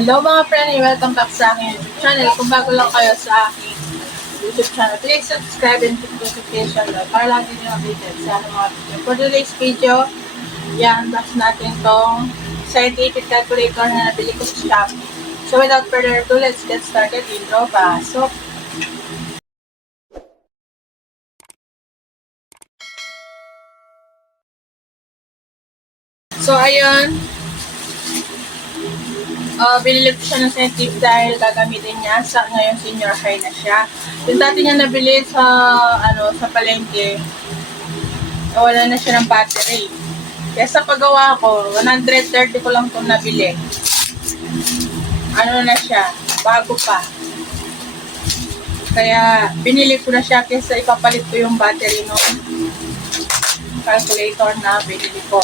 Hello mga friend, welcome back sa aking YouTube channel. Kung bago lang kayo sa aking YouTube channel, please subscribe and click notification bell para lagi nyo updated sa mga video. For today's video, i-unbox natin tong scientific calculator na nabili ko sa Shopee. So without further ado, let's get started. Intro, pasok! So ayun, binili ko siya ng scientific dahil gagamitin niya sa ngayon senior high na siya. Yung dati niya nabili sa sa palengke, wala na siya ng battery. Kaya sa paggawa ko, 130 ko lang itong nabili. Ano na siya, bago pa. Kaya binili ko na siya kaysa ipapalit ko yung battery ng calculator na binili ko.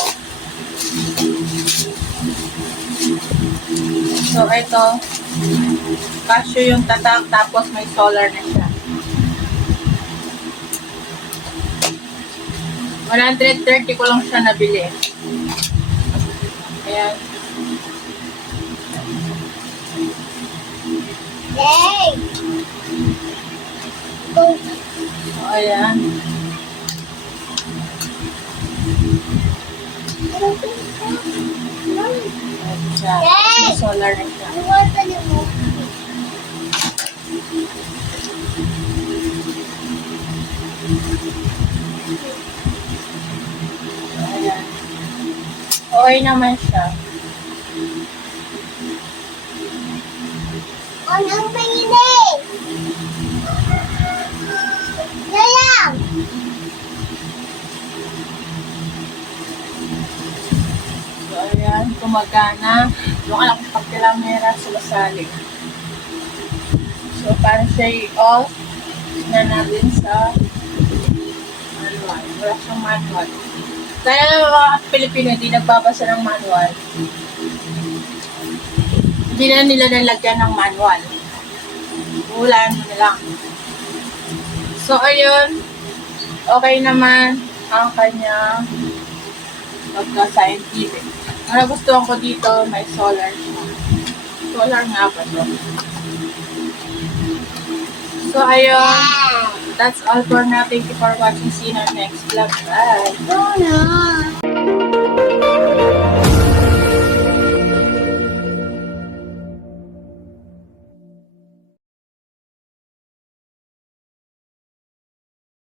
So, ito, kasyo yung tatak, tapos may solar na siya. 130 ko lang siya nabili. Ayan. Yay! So, ayan. Siya. May solar na siya. Ayan. Okay naman siya. Anong pili? Yalang! So, ayan. Gumagana. Yung anak ko pagkilamera sumasali. So, para siya i-off na natin sa manual. Wala siyang manual. Kaya mga Pilipino hindi nagbabasa ng manual. Hindi na nila nalagyan ng manual. Hulaan mo na lang. So, ayun. Okay naman ang kanya pagka-scientific. Ang nagustuhan ko dito, may solar siya. Solar nga ba ito? So, ayun. That's all for now. Thank you for watching. See you in our next vlog. Bye! Oh no!